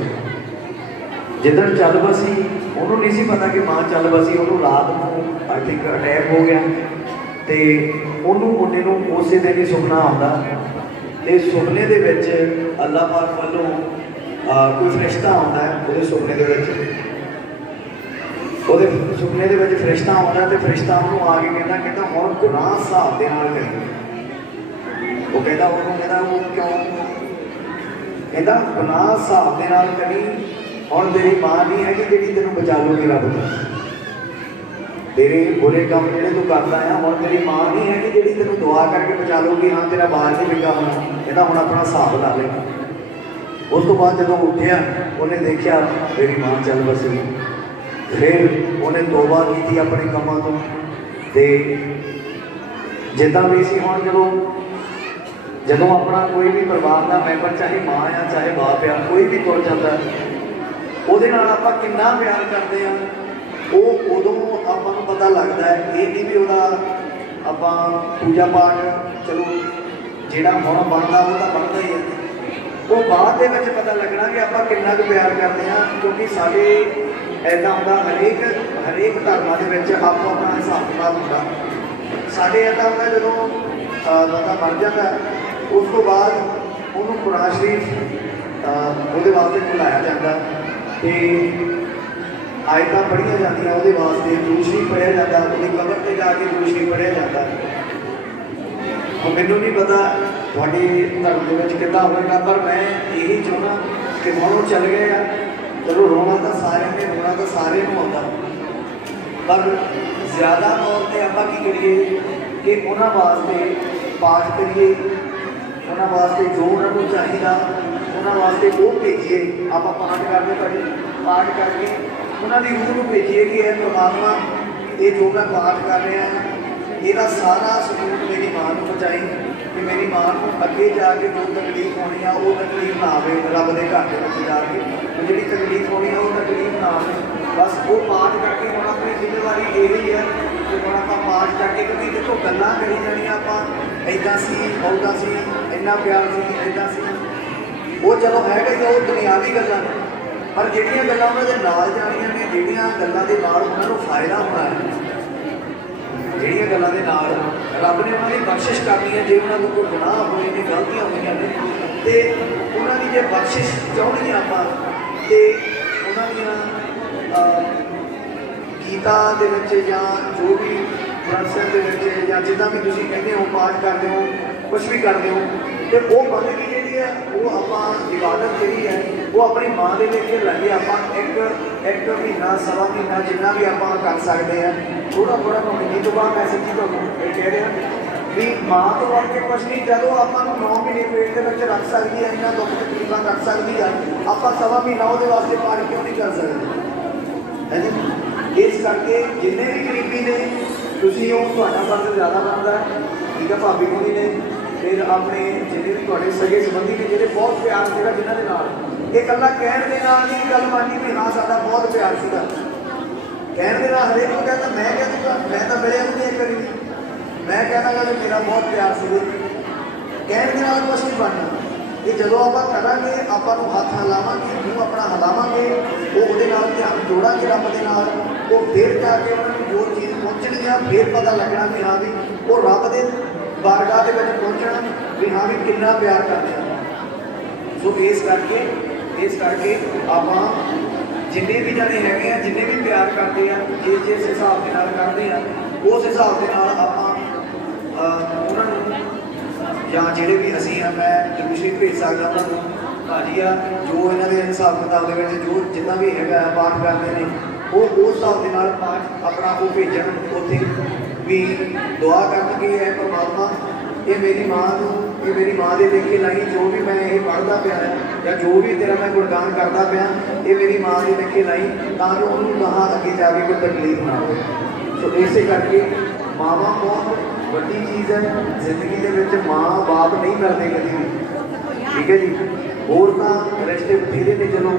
जिदन चल बसी उन्होंने नहीं सी पता कि माँ चल बसी, उन्होंने रात को आई थिंक अटैक हो गया, तो उन्होंने मुंडे को उस दिन ही सुपना आता, तो सुपने के अल्लाह पाक वालों कोई फरिश्ता आता है, वो सुपने के सुपने के फरिश्ता आता, तो फरिश्ता उन्होंने आके कहता हम गुनाह हिसाब के नाल करी। वो कहता वो क्यों कहता गुनाह हिसाब के नाल करी, और तेरी माँ नहीं है कि जी तेन बचा लूगी रब तो, तेरे बुरे काम जो तू करता है और तेरी माँ नहीं है कि जी तेन दुआ करके बचा लूगी, हाँ तेरा बाल नहीं बिका होना, कहता हम अपना हिसाब ला लेगा। उस तो बाद जो उठिया उन्हें देखा मेरी माँ चल बसी, फिर उन्हें तौबा की अपने कामों तो, जिदा भी सी हम जो अपना कोई भी परिवार का मैंबर चाहे माँ या चाहे बाप आ कोई भी तुर जाता है, वो आप कितना प्यार करते हैं, वो उदों आपको पता लगता है। ये नहीं भी वह आप पूजा पाठ चलो जोड़ा हम बनता वो तो बनता ही है, वो बाद के पता लगना कि आप कितना प्यार करते हैं, क्योंकि साढ़े ਇੱਦਾਂ ਹੁੰਦਾ ਹਰੇਕ ਧਰਮਾਂ ਦੇ ਵਿੱਚ ਆਪੋ ਆਪਣਾ ਹਿਸਾਬ ਕਿਤਾਬ ਹੁੰਦਾ। ਸਾਡੇ ਇੱਦਾਂ ਹੁੰਦਾ ਜਦੋਂ ਬੰਦਾ ਮਰ ਜਾਂਦਾ ਉਸ ਤੋਂ ਬਾਅਦ ਉਹਨੂੰ ਕੁਰਾਨ ਸ਼ਰੀਫ ਉਹਦੇ ਵਾਸਤੇ ਬੁਲਾਇਆ ਜਾਂਦਾ ਤੇ ਆਇਤਾਂ ਪੜ੍ਹੀਆਂ ਜਾਂਦੀਆਂ ਉਹਦੇ ਵਾਸਤੇ, ਦਰੂਦ ਸ਼ਰੀਫ ਪੜ੍ਹਿਆ ਜਾਂਦਾ, ਉਹਦੀ ਕਬਰ ਤੇ ਜਾ ਕੇ ਦਰੂਦ ਸ਼ਰੀਫ ਪੜ੍ਹਿਆ ਜਾਂਦਾ। ਹੁਣ ਮੈਨੂੰ ਨਹੀਂ ਪਤਾ ਤੁਹਾਡੇ ਧਰਮ ਦੇ ਵਿੱਚ ਕਿੱਦਾਂ ਹੋਵੇਗਾ, ਪਰ ਮੈਂ ਇਹੀ ਚਾਹੁੰਦਾ ਕਿ ਹੁਣ ਉਹ ਚੱਲ ਗਏ ਆ, ਚਲੋ ਰੋਣਾ ਤਾਂ ਸਾਰਿਆਂ ਨੇ, ਰੋਣਾ ਤਾਂ ਸਾਰੇ ਨੂੰ ਆਉਂਦਾ, ਪਰ ਜ਼ਿਆਦਾ ਤੌਰ 'ਤੇ ਆਪਾਂ ਕੀ ਕਰੀਏ ਕਿ ਉਹਨਾਂ ਵਾਸਤੇ ਪਾਠ ਕਰੀਏ, ਉਹਨਾਂ ਵਾਸਤੇ ਜੋ ਉਹਨਾਂ ਨੂੰ ਚਾਹੀਦਾ ਉਹਨਾਂ ਵਾਸਤੇ ਉਹ ਭੇਜੀਏ। ਆਪਾਂ ਪਾਠ ਕਰਦੇ ਭਾਈ, ਪਾਠ ਕਰਕੇ ਉਹਨਾਂ ਦੀ ਰੂਹ ਨੂੰ ਭੇਜੀਏ ਕਿ ਇਹ ਪ੍ਰਮਾਤਮਾ ਇਹ ਜੋ ਮੈਂ ਪਾਠ ਕਰ ਰਿਹਾ ਇਹਦਾ ਸਾਰਾ ਸਬੂਤ ਮੇਰੀ ਮਾਂ ਨੂੰ ਪਹੁੰਚਾਈ ਕਿ ਮੇਰੀ ਮਾਂ ਨੂੰ ਅੱਗੇ ਜਾ ਕੇ ਜੋ ਤਕਲੀਫ ਹੋਣੀ ਆ ਉਹ ਤਕਲੀਫ ਨਾ ਆਵੇ ਰੱਬ ਦੇ ਘਰ ਦੇ ਵਿੱਚ ਜਾ ਕੇ, ਜਿਹੜੀ ਤਕਲੀਫ ਹੋਣੀ ਆ ਉਹ ਤਕਲੀਫ ਨਾ ਆਵੇ। ਬਸ ਉਹ ਪਾਠ ਕਰਕੇ ਹੁਣ ਆਪਣੀ ਜ਼ਿੰਮੇਵਾਰੀ ਇਹ ਹੀ ਹੈ ਕਿ ਹੁਣ ਆਪਾਂ ਪਾਠ ਕਰਕੇ, ਕਿਉਂਕਿ ਦੇਖੋ ਗੱਲਾਂ ਕਰੀ ਜਾਣੀਆਂ ਆਪਾਂ ਇੱਦਾਂ ਸੀ ਉੱਦਾਂ ਸੀ, ਇੰਨਾ ਪਿਆਰ ਸੀ ਇੱਦਾਂ ਸੀ, ਉਹ ਚਲੋ ਹੈਗਾ ਹੀ ਉਹ ਦੁਨਿਆਵੀ ਗੱਲਾਂ ਨੇ, ਪਰ ਜਿਹੜੀਆਂ ਗੱਲਾਂ ਉਹਨਾਂ ਦੇ ਨਾਲ ਜਾਣੀਆਂ ਨੇ, ਜਿਹੜੀਆਂ ਗੱਲਾਂ ਦੇ ਨਾਲ ਉਹਨਾਂ ਨੂੰ ਫਾਇਦਾ ਹੋਣਾ ਹੈ, ਜਿਹੜੀਆਂ ਗੱਲਾਂ ਦੇ ਨਾਲ ਰੱਬ ਨੇ ਉਹਨਾਂ ਦੀ ਬਖਸ਼ਿਸ਼ ਕਰਨੀ ਹੈ, ਜੇ ਉਹਨਾਂ ਨੂੰ ਕੋਈ ਗੁਨਾਹ ਹੋਏ ਨੇ, ਗਲਤੀਆਂ ਹੋਈਆਂ ਨੇ ਤੇ ਉਹਨਾਂ ਦੀ ਜੇ ਬਖਸ਼ਿਸ਼ ਚਾਹੁੰਦੇ ਆਪਾਂ ਤੇ ਉਹਨਾਂ ਦੀਆਂ ਗੀਤਾ ਦੇ ਵਿੱਚ ਜਾਂ ਜੋ ਵੀ ਪ੍ਰੋਸੈਸ ਦੇ ਵਿੱਚ ਜਾਂ ਜਿੱਦਾਂ ਵੀ ਤੁਸੀਂ ਕਹਿੰਦੇ ਹੋ ਪਾਠ ਕਰਦੇ ਹੋ, ਕੁਛ ਵੀ ਕਰਦੇ ਹੋ, ਤੇ ਉਹ ਬੰਦਗੀ ਜਿਹੜੀ ਹੈ ਉਹ ਆਪਾਂ ਇਬਾਦਤ ਜਿਹੜੀ ਹੈ ਉਹ ਆਪਣੀ ਮਾਂ ਦੇ ਵਿੱਚ ਲਾਈਏ। ਆਪਾਂ ਇੱਕ ਮਹੀਨਾ ਸਵਾ ਮਹੀਨਾ ਜਿੰਨਾ ਵੀ ਆਪਾਂ ਕਰ ਸਕਦੇ ਹਾਂ, ਥੋੜ੍ਹਾ ਮਹੀਨੇ ਤੋਂ ਬਾਅਦ ਮੈਂ ਸੱਚੀ ਤੁਹਾਨੂੰ ਇਹ ਕਹਿ ਰਿਹਾ ਵੀ ਮਾਂ ਤੋਂ ਵੱਧ ਕੇ ਕੁਛ ਨਹੀਂ, ਜਦੋਂ ਆਪਾਂ ਨੂੰ 9 ਮਹੀਨੇ ਪੇਟ ਦੇ ਵਿੱਚ ਰੱਖ ਸਕਦੀ ਹੈ, ਇੰਨਾ ਦੁੱਖ ਤਕਲੀਫਾਂ ਕਰ ਸਕਦੀ ਹੈ, ਆਪਾਂ ਸਵਾ ਮਹੀਨਾ ਉਹਦੇ ਵਾਸਤੇ ਪਾਠ ਕਿਉਂ ਨਹੀਂ ਕਰ ਸਕਦੇ ਹੈ ਜੀ। ਇਸ ਕਰਕੇ ਜਿੰਨੇ ਵੀ ਗਰੀਬੀ ਨੇ ਤੁਸੀਂ ਉਹ ਤੁਹਾਡਾ ਫਰਜ਼ ਜ਼ਿਆਦਾ ਬਣਦਾ ਹੈ, ਠੀਕ ਹੈ। ਭਾਬੀ ਹੋਣੀ ਨੇ ਫਿਰ ਆਪਣੇ ਜਿੰਨੇ ਵੀ ਤੁਹਾਡੇ ਸਗੇ ਸੰਬੰਧੀ ਨੇ ਜਿਹੜੇ ਬਹੁਤ ਪਿਆਰ ਸੀਗਾ ਜਿਨ੍ਹਾਂ ਦੇ ਨਾਲ, ਇਹ ਇਕੱਲਾ ਕਹਿਣ ਦੇ ਨਾਲ ਨਹੀਂ ਗੱਲ ਮੰਨੀ ਵੀ ਹਾਂ ਸਾਡਾ ਬਹੁਤ ਪਿਆਰ ਸੀਗਾ, ਕਹਿਣ ਦੇ ਨਾਲ ਹਰੇਕ ਨੂੰ ਕਹਿੰਦਾ ਮੈਂ ਕਹਿ ਦੂੰਗਾ, ਮੈਂ ਤਾਂ ਮਿਲਿਆ ਨੂੰ ਨਹੀਂ ਕਰੀ, ਮੈਂ ਕਹਿਣਾ ਕਿ ਮੇਰਾ ਬਹੁਤ ਪਿਆਰ ਸੀ, ਕਹਿਣ ਦੇ ਨਾਲ ਕੁਛ ਨਹੀਂ ਬਣਨਾ। ਇਹ ਜਦੋਂ ਆਪਾਂ ਕਰਾਂਗੇ, ਆਪਾਂ ਨੂੰ ਹੱਥ ਹਿਲਾਵਾਂਗੇ, ਮੂੰਹ ਆਪਣਾ ਹਿਲਾਵਾਂਗੇ, ਉਹ ਉਹਦੇ ਨਾਲ ਧਿਆਨ ਜੋੜਾਂਗੇ ਰੱਬ ਦੇ ਨਾਲ, ਉਹ ਫਿਰ ਜਾ ਕੇ ਉਹਨਾਂ ਨੂੰ ਜੋ ਚੀਜ਼ ਪਹੁੰਚਣੀ ਆ ਫਿਰ ਪਤਾ ਲੱਗਣਾ ਕਿ ਹਾਂ ਵੀ ਉਹ ਰੱਬ ਦੇ ਬਾਰਗਾਹ ਦੇ ਵਿੱਚ ਪਹੁੰਚਣਾ ਵੀ ਹਾਂ ਵੀ ਕਿੰਨਾ ਪਿਆਰ ਕਰਦੇ ਆ। ਸੋ ਇਸ ਕਰਕੇ ਆਪਾਂ ਜਿੰਨੇ ਵੀ ਜਾਣੇ ਹੈਗੇ ਆ, ਜਿੰਨੇ ਵੀ ਪਿਆਰ ਕਰਦੇ ਆ, ਜਿਸ ਹਿਸਾਬ ਦੇ ਨਾਲ ਕਰਦੇ ਆ, ਉਸ ਹਿਸਾਬ ਦੇ ਨਾਲ ਆਪਾਂ ਉਹਨਾਂ ਨੂੰ ਜਾਂ ਜਿਹੜੇ ਵੀ ਅਸੀਂ ਆ, ਮੈਂ ਦੂਸਰੀ ਭੇਜ ਸਕਦਾ ਉਹਨਾਂ ਨੂੰ ਭਾਜੀ ਆ ਜੋ ਇਹਨਾਂ ਦੇ ਹਿਸਾਬ ਕਿਤਾਬ ਦੇ ਵਿੱਚ ਜੋ ਜਿੰਨਾ ਵੀ ਹੈਗਾ ਪਾਠ ਕਰਦੇ ਨੇ ਉਹ ਉਸ ਹਿਸਾਬ ਦੇ ਨਾਲ ਪਾਠ ਆਪਣਾ ਉਹ ਭੇਜਣ, ਉੱਥੇ ਵੀ ਦੁਆ ਕਰਨ ਕਿ ਇਹ ਪਰਮਾਤਮਾ ਇਹ ਮੇਰੀ ਮਾਂ ਨੂੰ, ਇਹ ਮੇਰੀ ਮਾਂ ਦੇ ਲੇਖੇ ਲਾਈ, ਜੋ ਵੀ ਮੈਂ ਇਹ ਪੜ੍ਹਦਾ ਪਿਆ ਜਾਂ ਜੋ ਵੀ ਤੇਰਾ ਮੈਂ ਗੁਣਗਾਨ ਕਰਦਾ ਪਿਆ, ਇਹ ਮੇਰੀ ਮਾਂ ਦੇ ਲੇਖੇ ਲਾਈ ਤਾਂ ਜੋ ਉਹਨੂੰ ਕਹਾਂ ਅੱਗੇ ਜਾ ਕੇ ਕੋਈ ਤਕਲੀਫ ਨਾ ਹੋਵੇ। ਸੋ ਇਸੇ ਕਰਕੇ ਮਾਵਾਂ ਬਹੁਤ ਵੱਡੀ ਚੀਜ਼ ਹੈ ਜ਼ਿੰਦਗੀ ਦੇ ਵਿੱਚ, ਮਾਂ ਬਾਪ ਨਹੀਂ ਮਿਲਦੇ ਕਦੀ ਵੀ, ਠੀਕ ਹੈ ਜੀ। ਹੋਰ ਤਾਂ ਰਿਸ਼ਤੇ ਬਥੇਰੇ ਨੇ, ਚਲੋ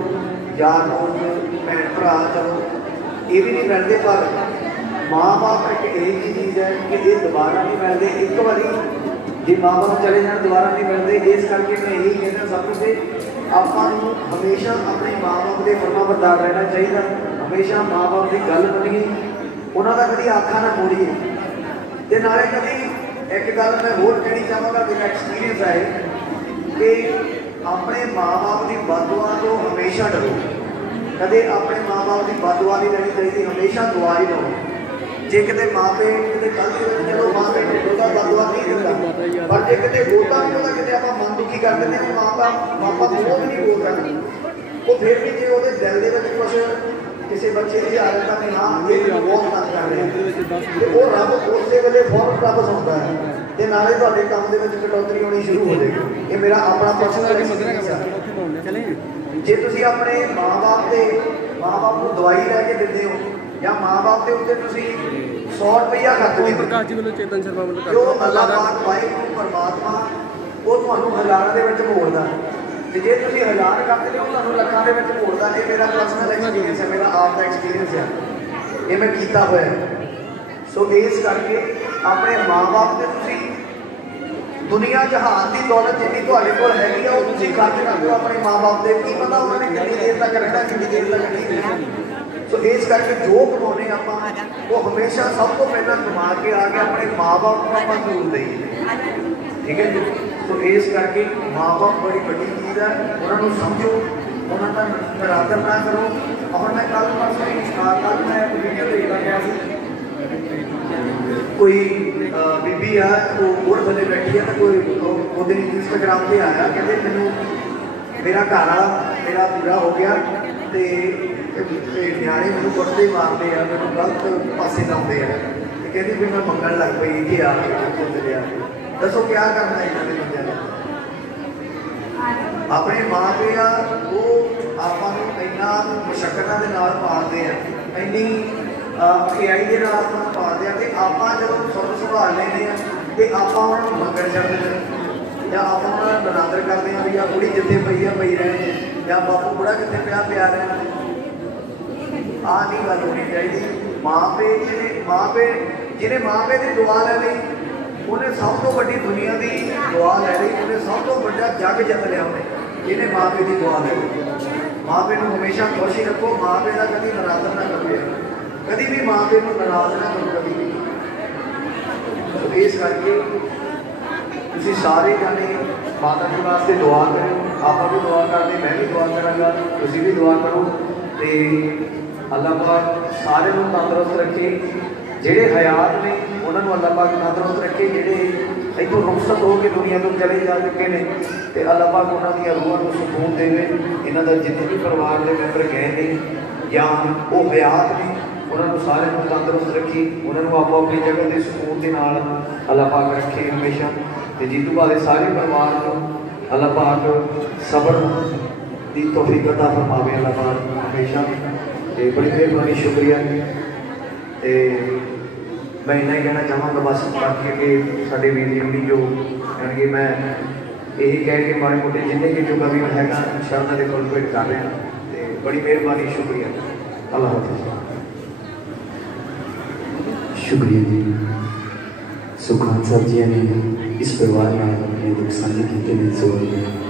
ਯਾਰ ਦੋਸਤ ਭੈਣ ਭਰਾ ਚਲੋ ਇਹ ਵੀ ਨਹੀਂ ਮਿਲਦੇ, ਪਰ ਮਾਂ ਬਾਪ ਇੱਕ ਇਹੋ ਜਿਹੀ ਚੀਜ਼ ਹੈ ਕਿ ਇਹ ਦੁਬਾਰਾ ਨਹੀਂ ਮਿਲਦੇ। ਇੱਕ ਵਾਰੀ ਜੇ ਮਾਂ ਬਾਪ ਚਲੇ ਜਾਣ ਦੁਬਾਰਾ ਨਹੀਂ ਮਿਲਦੇ। ਇਸ ਕਰਕੇ ਮੈਂ ਇਹੀ ਕਹਿੰਦਾ ਸਭ ਨੂੰ ਕਿ ਆਪਾਂ ਨੂੰ ਹਮੇਸ਼ਾ ਆਪਣੇ ਮਾਂ ਬਾਪ ਦੇ ਫਰਮਾਬਰਦਾਰ ਰਹਿਣਾ ਚਾਹੀਦਾ, ਹਮੇਸ਼ਾ ਮਾਂ ਬਾਪ ਦੀ ਗੱਲ ਮੰਨੀਏ, ਉਹਨਾਂ ਦਾ ਕਦੀ ਆਖਾ ਨਾ ਮੋੜੀਏ। ਤੇ ਨਾਲੇ ਕਦੀ ਇੱਕ ਗੱਲ ਮੈਂ ਹੋਰ ਕਹਿਣੀ ਚਾਹਾਂਗਾ, ਮੇਰਾ ਐਕਸਪੀਰੀਅੰਸ ਹੈ ਕਿ ਆਪਣੇ ਮਾਂ ਬਾਪ ਦੀ ਬਦਦੁਆ ਤੋਂ ਹਮੇਸ਼ਾ ਡਰੋ, ਕਦੇ ਆਪਣੇ ਮਾਂ ਬਾਪ ਦੀ ਬਦਦੁਆ ਨਹੀਂ ਲੈਣੀ ਚਾਹੀਦੀ, ਹਮੇਸ਼ਾ ਦੁਆ ਹੀ ਲਓ। ਜੇ ਕਿਤੇ ਮਾਪੇ ਕਿਤੇ ਗਲਤੀ ਹੋਵੇ, ਚਲੋ ਮਾਪੇ ਉਹਦਾ ਬਦਦੁਆ ਨਹੀਂ ਦਿੰਦਾ, ਪਰ ਜੇ ਕਿਤੇ ਹੋਤਾ ਨਹੀਂ ਉਹਦਾ ਕਿਤੇ ਆਪਾਂ ਮਨ ਦੁਖੀ ਕਰ ਦਿੰਦੇ ਹਾਂ, ਮਾਪਾ ਉਹ ਵੀ ਨਹੀਂ ਬੋਲ ਸਕਦੇ, ਉਹ ਫਿਰ ਵੀ ਜੇ ਉਹਦੇ ਦਿਲ ਦੇ ਵਿੱਚ ਕੁਛ ਕਿਸੇ ਬੱਚੇ ਦੀ ਹਾਲਤ ਆ ਕਿ ਹਾਂ ਇਹ ਬਹੁਤ ਤੰਗ ਕਰ ਰਿਹਾ ਤੇ ਉਹ ਰੱਬ ਉਸੇ ਵੇਲੇ ਫੌਰਨ ਵਾਪਸ ਆਉਂਦਾ ਹੈ ਤੇ ਨਾਲੇ ਤੁਹਾਡੇ ਕੰਮ ਦੇ ਵਿੱਚ ਕਟੌਤੀ ਹੋਣੀ ਸ਼ੁਰੂ ਹੋ ਜਾਏਗੀ। ਇਹ ਮੇਰਾ ਆਪਣਾ ਪਰਸਨਲ ਐਕਸਪੀਰੀਅੰਸ ਹੈ। ਜੇ ਤੁਸੀਂ ਆਪਣੇ ਮਾਂ-ਬਾਪ ਨੂੰ ਦਵਾਈ ਲੈ ਕੇ ਦਿੰਦੇ ਹੋ ਜਾਂ ਮਾਂ-ਬਾਪ ਦੇ ਉੱਤੇ ਤੁਸੀਂ 100 ਰੁਪਈਆ ਖਰਚਦੇ ਹੋ, ਜੋ ਅੱਲਾਹ ਪਾਕ ਵਾਹਿਗੁਰੂ ਪਰਮਾਤਮਾ ਉਹ ਤੁਹਾਨੂੰ ਹਜ਼ਾਰਾਂ ਦੇ ਵਿੱਚ ਮੋੜਦਾ, ਤੇ ਜੇ ਤੁਸੀਂ 1000 ਕਰਦੇ ਹੋ ਤੁਹਾਨੂੰ ਲੱਖਾਂ ਦੇ ਵਿੱਚ ਮੋੜਦਾ। ਇਹ ਮੇਰਾ ਪਰਸਨਲ ਐਕਸਪੀਰੀਅੰਸ ਹੈ, ਮੇਰਾ ਆਪ ਦਾ ਐਕਸਪੀਰੀਅੰਸ ਹੈ, ਇਹ ਮੈਂ ਕੀਤਾ ਹੋਇਆ ਹੈ। ਸੋ ਇਸ ਕਰਕੇ ਆਪਣੇ ਮਾਂ-ਬਾਪ ਤੇ ਤੁਸੀਂ ਦੁਨੀਆ ਜਹਾਨ ਦੀ ਦੌਲਤ ਜਿੰਨੀ ਤੁਹਾਡੇ ਕੋਲ ਹੈਗੀ ਆ ਉਹ ਤੁਸੀਂ ਖਰਚ ਕਰ ਦਿਓ ਆਪਣੇ ਮਾਂ-ਬਾਪ ਦੇ। ਕੀ ਪਤਾ ਉਹਨਾਂ ਨੇ ਕਿੰਨੀ ਦੇਰ ਤੱਕ ਰਹਿਣਾ, ਕਿੰਨੀ ਦੇਰ ਤੱਕ ਨਹੀਂ ਰਹਿਣਾ। सो इस करके जो कमाने आप वो हमेशा सब तो पहला कमा के आके अपने माँ बाप को आप जरूर दें, ठीक है जी। तो इस करके माँ बाप बड़ी बड़ी चीज़ है, उन्होंने समझो, उन्होंने निरादर ना करो। और मैं कल परसों मैं वीडियो देखा गया कोई बीबी है वो बोर्ड थले बैठी है, तो कोई वो दिन इंस्टाग्राम से आया कहते मैनू मेरा घर वाला मेरा पूरा हो गया तो न्याणे मैनू कुटते मारते हैं, मैनू गलत पासे लाते हैं, कहती फिर मैं मंगन लग पई कि आ लिया। दसो क्या करना है इन्होंने बंदे ने? अपने माँ पे आ वो ਆਪਾਂ ਨੂੰ ਇੰਨਾ ਮੁਸ਼ੱਕਤਾਂ ਦੇ ਨਾਲ ਪਾਲਦੇ ਆ, ਇੰਨੀ ਖਿਆਈ ਦੇ ਨਾਲ ਆਪਾਂ ਨੂੰ ਪਾਲਦੇ ਆ ਕਿ ਆਪਾਂ ਜਦੋਂ ਸੁਣ ਸੰਭਾਲ ਲੈਂਦੇ ਆ ਤੇ ਆਪਾਂ ਉਹਨਾਂ ਨੂੰ ਮੰਗਣ ਛੱਡਦੇ ਨੇ, ਜਾਂ ਆਪਾਂ ਉਹਨਾਂ ਦਾ ਨਿਰਾਦਰ ਕਰਦੇ ਆ ਵੀ ਆ ਕੁੜੀ ਜਿੱਥੇ ਪਈ ਆ ਪਈ ਰਹੇ, ਜਾਂ ਬਾਪੂ ਬੁੜਾ ਕਿੱਥੇ ਪਿਆ ਪਿਆ ਰਹੇ। ਆਹ ਨਹੀਂ ਗੱਲ ਹੋਣੀ ਚਾਹੀਦੀ। ਮਾਂ ਪਿਓ ਜਿਹਨੇ ਮਾਂ ਪਿਓ ਦੀ ਦੁਆ ਲੈ ਲਈ ਉਹਨੇ ਸਭ ਤੋਂ ਵੱਡੀ ਦੁਨੀਆ ਦੀ ਦੁਆ ਲੈ ਲਈ, ਉਹਨੇ ਸਭ ਤੋਂ ਵੱਡਾ ਜੱਗ ਜਿੱਤ ਲਿਆ ਉਹਨੇ, ਜਿਹਨੇ माँ प्यो की दुआ ले। माँ प्यो को हमेशा खुश ही रखो, माँ प्यो का कभी नाराज ना करो, कभी भी माँ प्यो को नाराज ना करो कभी भी। तो इस करके तुम सारे जाने माता जी वास्ते दुआ करो, आप भी दुआ करते, मैं भी दुआ कराँगा, तुम भी दुआ करो। तो अल्लाह पाक सारे को तंदुरुस्त रखे, ਜਿਹੜੇ हयात ने उन्होंने अल्लाह पाक तंदुरुस्त रखे, ਜਿਹੜੇ इतों रुखसत हो के दुनिया को चले जा चुके हैं, तो अल्लाह पाक उन्होंने रूहां को सुकून देवे। इन्हों का जितने भी परिवार के मैंबर गए हैं या वो हयात ने उन्होंने सारे को तंदुरुस्त रखी, उन्होंने आपो अपनी जगह के सुकून के नाल अल्लाह पाक रखे हमेशा। तो जीतू भावे सारे परिवार को अल्लाह पाक सबर की तौफीक अता फरमावे अल्लाह पाक हमेशा। तो बड़ी मेहरबानी, शुक्रिया। तो मैं इन्ना ही कहना चाहूँगा बस, बाकी कि साढ़े वीर जी जो यानी कि मैं यही कह के माड़े मोटे जिन्हें कि जो कभी है शरण के कोल भेंट कर रहे हैं। तो बड़ी मेहरबानी, शुक्रिया, अल्लाह हाफिज़। शुक्रिया जी। सुखान साहब जी ने इस परिवार में अपने दुख साझे किए हैं। सो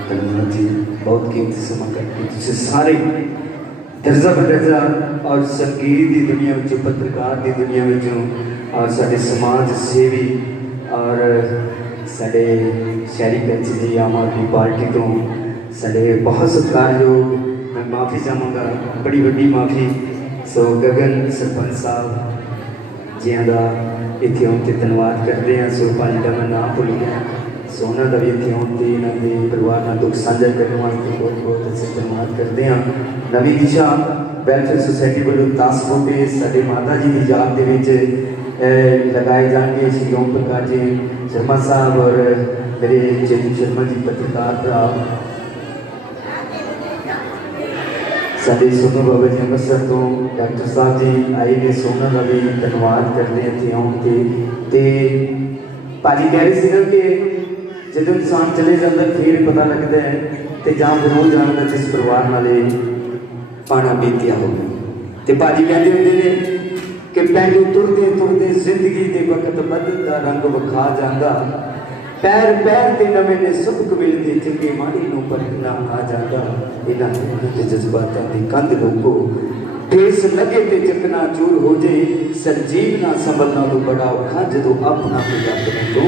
धन्यवाद जी, बहुत कीमती समा करके तुझे सारे दर्जा बदर्जा और संगीत की दुनिया में, पत्रकार की दुनिया में और साढ़े समाज सेवी और साढ़े शहरी पंच जी आम आदमी पार्टी तो साढ़े बहुत सत्कारयोग, मैं माफ़ी चाहूँगा, बड़ी वड्डी माफ़ी। सो गगन सरपंच साहब जियां का इतने आने के धन्यवाद करते हैं। सो भाजी का मैं नाम भुल गया, सो उन्होंने भी इतने आने इन्होंने परिवार का दुख साझा करने वास्ते बहुत बहुत असीं धन्यवाद करते हैं। नवी दिशा वैलफेयर सोसाइटी वालों 10 बूटे साढ़े माता जी की याद के लगाए जाएंगे। श्री ओम प्रकाश जी शर्मा साहब और मेरे चेतन शर्मा जी पत्रकार भरा, साढ़े सोनू बाबा जी अमृतसर तो डॉक्टर साहब जी आए ने, सोना का भी धन्यवाद करते हैं इतने आने। भाजी कह रहे थे कि जब इंसान चले जाता फिर पता लगता है, तो जहाँ जरूर जानता जिस परिवार नाले पाना बीतिया हो। तो भाजी कहते होंगे कि पैरों तुरते तुरते जिंदगी के वक्त बदलता रंग विखा जाता, पैर पैर के नवे ने सबक मिलते, चंगे माड़ी नूं परखना आ जाता। इन्होंने के जज्बातों की कंध लोगो ठेस लगे तो चकना चूर हो जाए, संजीव ना संभलना तो बड़ा औखा जो अपना कोई अपने तो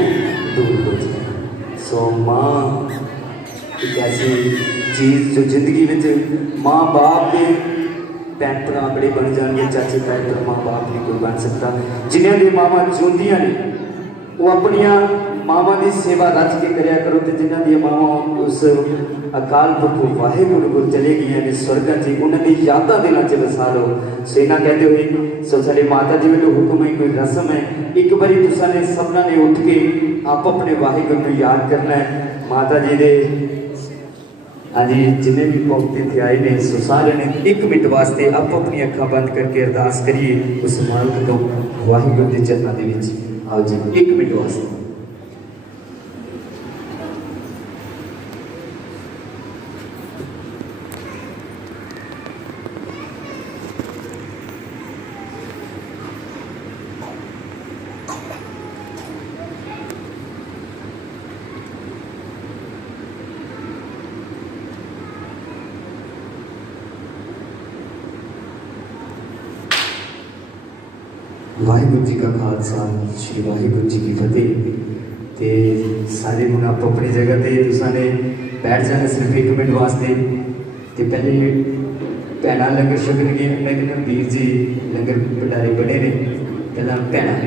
दूर हो जाए। सो माँ एक ऐसी चीज़ जो जिंदगी में माँ बाप के भैन भरा बड़े बन जाएंगे, चाचे ताए पर माँ बाप नहीं कोई बन सकता। जिन्हें भी मावां जिंदियां ने वो अपनिया मावां की सेवा रच के करया करो, तो जिन्हों दी मावां उस अकाल पुरख वाहेगुरु को चले गई ने स्वर्गां च, उन्होंने यादां दे नाल वसा लो। सो इन्ना कहते हुए सो साडे माता जी वालों हुक्म है, कोई रस्म है, एक बारी तुसां ने सबना ने उठ के आप अपने वाहेगुरु को याद करना है। माता जी दे हाँ जी जिन्हें भी भक्त इतने आए ने, सो सारे ने 1 मिनट वास्ते आप अपनी अखा बंद करके अरदास करिए उस मालिक तो वाहिगुरू के चरणों के विच। आओ जी 1 मिनट वास्ते। ਵਾਹਿਗੁਰੂ ਜੀ ਕਾ ਖਾਲਸਾ ਸ਼੍ਰੀ ਵਾਹਿਗੁਰੂ ਜੀ ਕੀ ਫਤਿਹ। ਤੇ ਸਾਰੇ ਹੁਣ ਆਪੋ ਆਪਣੀ ਜਗ੍ਹਾ ਤੇ ਤੁਸਾਂ ਨੇ ਬੈਠ ਜਾਣਾ ਸਿਰਫ 1 ਮਿੰਟ ਵਾਸਤੇ। ਤੇ ਪਹਿਲੇ ਭੈਣਾਂ ਲੰਗਰ ਛਕਣਗੇ। ਮੈਂ ਕਹਿੰਦਾ ਵੀਰ ਜੀ ਲੰਗਰ ਭੰਡਾਰੇ ਬੜੇ ਨੇ, ਪਹਿਲਾਂ ਭੈਣਾਂ